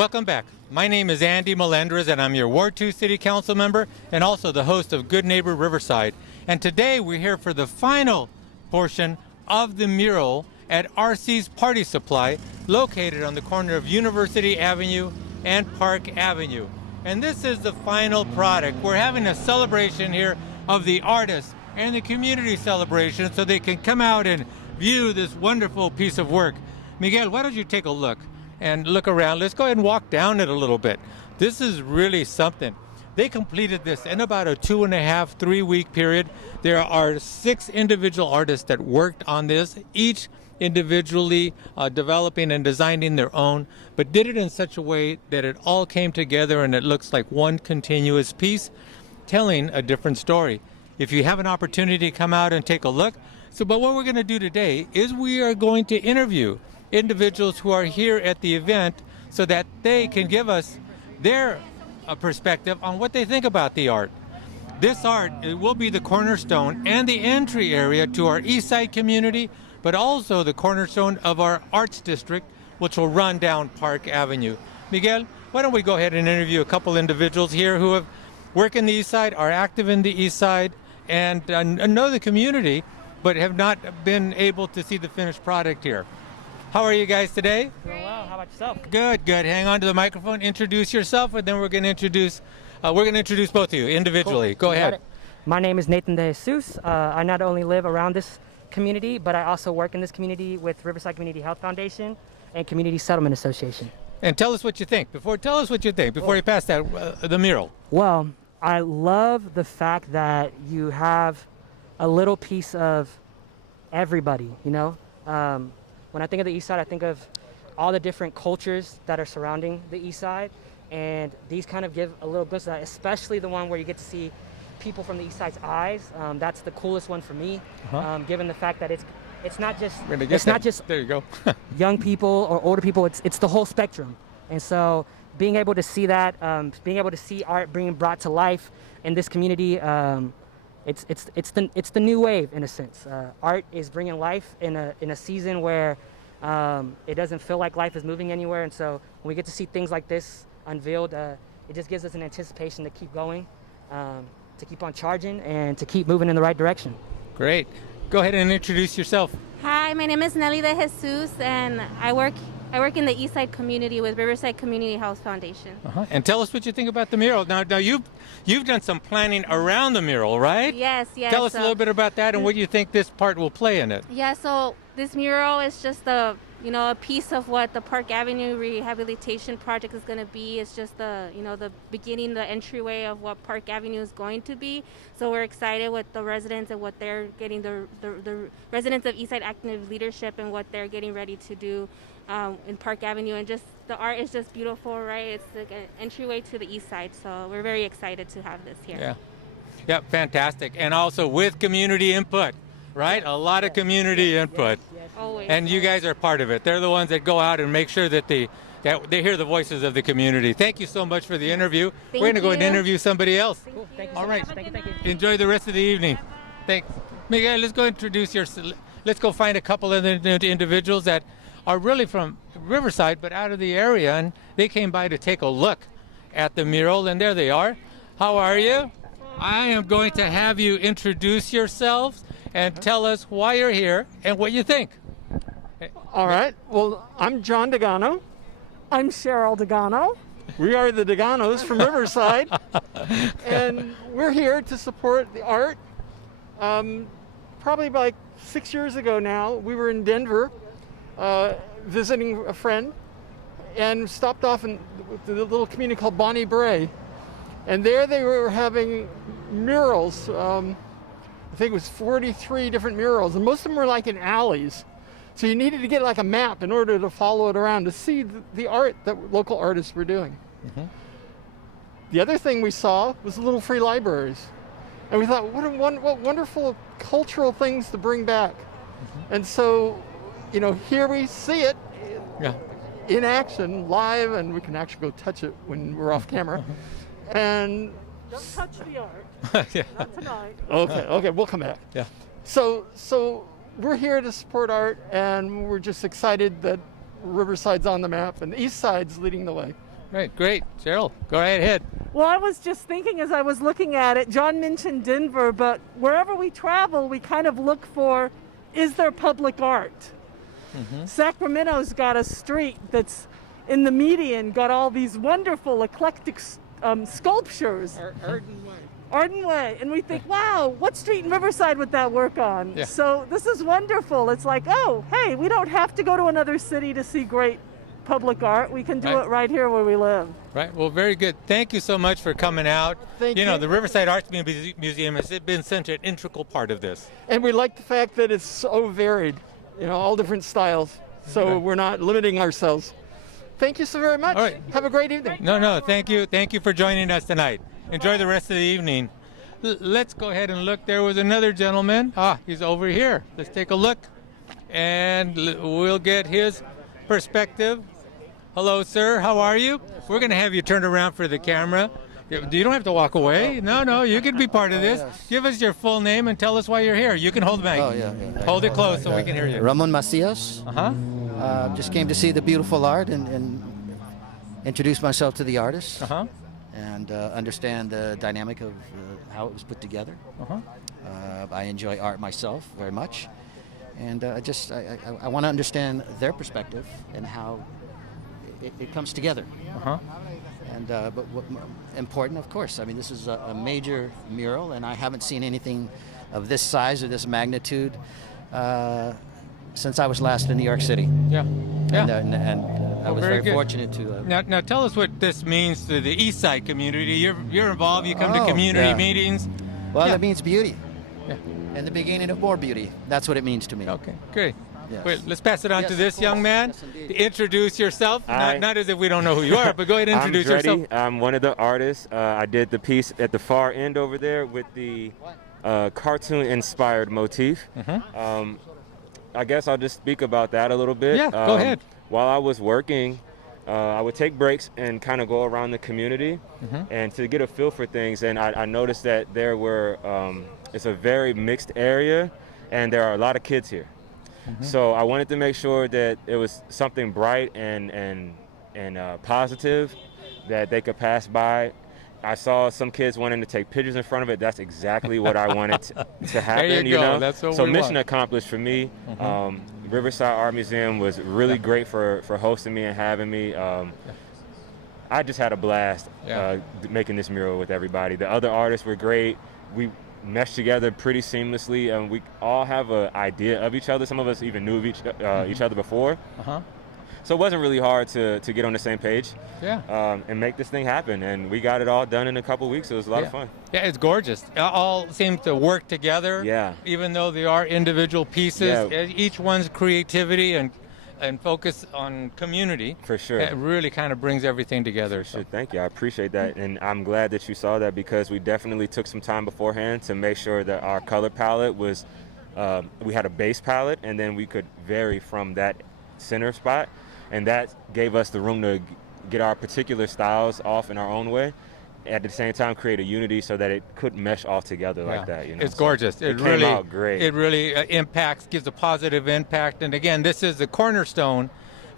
Welcome back. My name is Andy Melendrez, and I'm your Ward 2 City Council member and also the host of Good Neighbor Riverside. And today we're here for the final portion of the mural at RC's Party Supply, located on the corner of University Avenue and Park Avenue. And this is the final product. We're having a celebration here of the artists and the community celebration so they can come out and view this wonderful piece of work. Miguel, why don't you take a look and look around? Let's go ahead and walk down it a little bit. This is really something. They completed this in about a 2.5, 3-week period. There are 6 individual artists that worked on this, each individually developing and designing their own, but did it in such a way that it all came together and it looks like one continuous piece telling a different story. If you have an opportunity to come out and take a look. But what we're going to do today is we are going to interview individuals who are here at the event so that they can give us their perspective on what they think about the art. This art, it will be the cornerstone and the entry area to our Eastside community, but also the cornerstone of our arts district, which will run down Park Avenue. Miguel, why don't we go ahead and interview a couple individuals here who have worked in the Eastside, are active in the Eastside, and know the community, but have not been able to see the finished product here. How are you guys today? Doing well. How about yourself? Good, good. Hang on to the microphone. Introduce yourself, and then we're going to introduce both of you individually. Cool. Go ahead. My name is Nathan De Jesus. I not only live around this community, but I also work in this community with Riverside Community Health Foundation and Community Settlement Association. And tell us what you think. Before you pass that the mural. Well, I love the fact that you have a little piece of everybody. You know, when I think of the East Side, I think of all the different cultures that are surrounding the East Side, and these kind of give a little glimpse of that, especially the one where you get to see people from the East Side's eyes. That's the coolest one for me, given the fact that it's not just there you go. young people or older people. It's the whole spectrum, and so being able to see that, being able to see art being brought to life in this community. It's the new wave in a sense. Art is bringing life in a season where it doesn't feel like life is moving anywhere, and so when we get to see things like this unveiled, it just gives us an anticipation to keep going, to keep on charging, and to keep moving in the right direction. Great. Go ahead and introduce yourself. Hi, my name is Nelly De Jesus, and I work in the Eastside community with Riverside Community Health Foundation. And tell us what you think about the mural. Now you've done some planning around the mural, right? Yes. Tell us a little bit about that and what you think this part will play in it. Yeah, so this mural is just a piece of what the Park Avenue Revitalization Project is going to be. It's just the beginning, the entryway of what Park Avenue is going to be. So we're excited with the residents and what they're getting, the residents of Eastside Active Leadership and what they're getting ready to do in Park Avenue. And just the art is just beautiful, right? It's like an entryway to the East Side. So we're very excited to have this here. Yeah, fantastic. And also with community input. Right? A lot of community input. Yes. Always. And you guys are part of it. They're the ones that go out and make sure that they hear the voices of the community. Thank you so much for the interview. We're going to go and interview somebody else. Cool. Thank you. All right. Thank you. Enjoy the rest of the evening. Thanks. Miguel, let's go find a couple of individuals that are really from Riverside but out of the area, and they came by to take a look at the mural, and there they are. How are you? I am going to have you introduce yourselves and tell us why you're here and what you think. All right. Well, I'm John Degano. I'm Cheryl Degano. We are the Deganos from Riverside. And we're here to support the art. Probably like 6 years ago now, we were in Denver visiting a friend and stopped off in the little community called Bonnie Bray. And there they were having murals. I think it was 43 different murals, and most of them were like in alleys. So you needed to get like a map in order to follow it around to see the art that local artists were doing. The other thing we saw was little free libraries. And we thought, what wonderful cultural things to bring back. And so, here we see it in action, live, and we can actually go touch it when we're off camera. And Don't touch the art. Not tonight. Okay, we'll come back. Yeah. So we're here to support art, and we're just excited that Riverside's on the map and the East Side's leading the way. Right, great. Cheryl, go right ahead. Well, I was just thinking as I was looking at it, John mentioned Denver, but wherever we travel, we kind of look for, is there public art? Sacramento's got a street that's in the median, got all these wonderful eclectic sculptures. Arden Way. And we think, wow, what street in Riverside would that work on? Yeah. So this is wonderful. It's like, oh, hey, we don't have to go to another city to see great public art. We can do Right. it right here where we live. Right. Well, very good. Thank you so much for coming out. Thank You know, you. the Riverside Arts Museum has been such an integral part of this. And we like the fact that it's so varied, all different styles. So Okay. we're not limiting ourselves. Thank you so very much. All right. Have a great evening. No, thank you. Thank you for joining us tonight. Enjoy the rest of the evening. Let's go ahead and look. There was another gentleman. He's over here. Let's take a look, and we'll get his perspective. Hello, sir. How are you? We're going to have you turned around for the camera. You don't have to walk away. No, you can be part of this. Give us your full name and tell us why you're here. You can hold the mic. Oh, yeah. Hold it close so we can hear you. Ramon Macias. Just came to see the beautiful art and introduce myself to the artist and understand the dynamic of how it was put together. I enjoy art myself very much, and I want to understand their perspective and how it comes together. But what important, of course, I mean, this is a major mural, and I haven't seen anything of this size or this magnitude since I was last in New York City. Yeah. And I was very very good. fortunate to. Now tell us what this means to the Eastside community. You're involved. You come to community yeah. meetings. Well, Yeah. it means beauty. Yeah. And the beginning of more beauty. That's what it means to me. Okay, great. Yes. Wait, let's pass it on Yes, to of this course. young man. Yes, indeed. Introduce yourself. Hi. Not as if we don't know who you are, but go ahead and introduce I'm yourself. Dreddy. I'm one of the artists. I did the piece at the far end over there with the cartoon-inspired motif. I guess I'll just speak about that a little bit. Yeah, go ahead. While I was working, I would take breaks and kind of go around the community and to get a feel for things. And I noticed that there were, it's a very mixed area, and there are a lot of kids here. So I wanted to make sure that it was something bright and positive that they could pass by. I saw some kids wanting to take pictures in front of it. That's exactly what I wanted to happen. There you go. know? That's what so we mission want. accomplished for me. Riverside Art Museum was really great for hosting me and having me. I just had a blast making this mural with everybody. The other artists were great. We meshed together pretty seamlessly, and we all have an idea of each other. Some of us even knew of each other before. So it wasn't really hard to get on the same page and make this thing happen. And we got it all done in a couple weeks. It was a lot of fun. Yeah, it's gorgeous. It all seem to work together. Yeah. Even though they are individual pieces, each one's creativity and focus on community. For sure. It really kind of brings everything together. Sure, thank you. I appreciate that. And I'm glad that you saw that, because we definitely took some time beforehand to make sure that our color palette was, we had a base palette, and then we could vary from that center spot. And that gave us the room to get our particular styles off in our own way. At the same time, create a unity so that it could mesh all together like that. You know? It's gorgeous. It came really, out great. It really impacts, gives a positive impact. And again, this is the cornerstone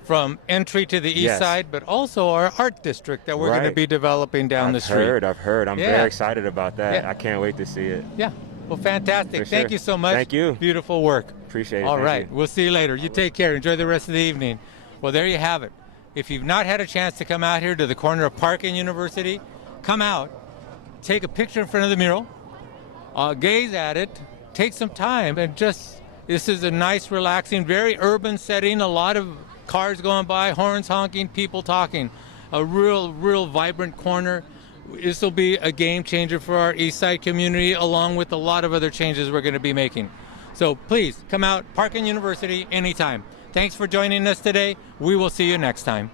from entry to the east Yes. side, but also our art district that we're going to Right. be developing down the street. I've heard. I'm Yeah. very excited about that. Yeah. I can't wait to see it. Yeah. Well, fantastic. For Thank sure. you so much. Thank you. Beautiful work. Appreciate it. All Thank right. you. We'll see you later. You take care. Enjoy the rest of the evening. Well, there you have it. If you've not had a chance to come out here to the corner of Park and University, come out, take a picture in front of the mural, gaze at it, take some time, and this is a nice, relaxing, very urban setting. A lot of cars going by, horns honking, people talking. A real vibrant corner. This will be a game changer for our East Side community, along with a lot of other changes we're going to be making. So please come out, Park and University, anytime. Thanks for joining us today. We will see you next time.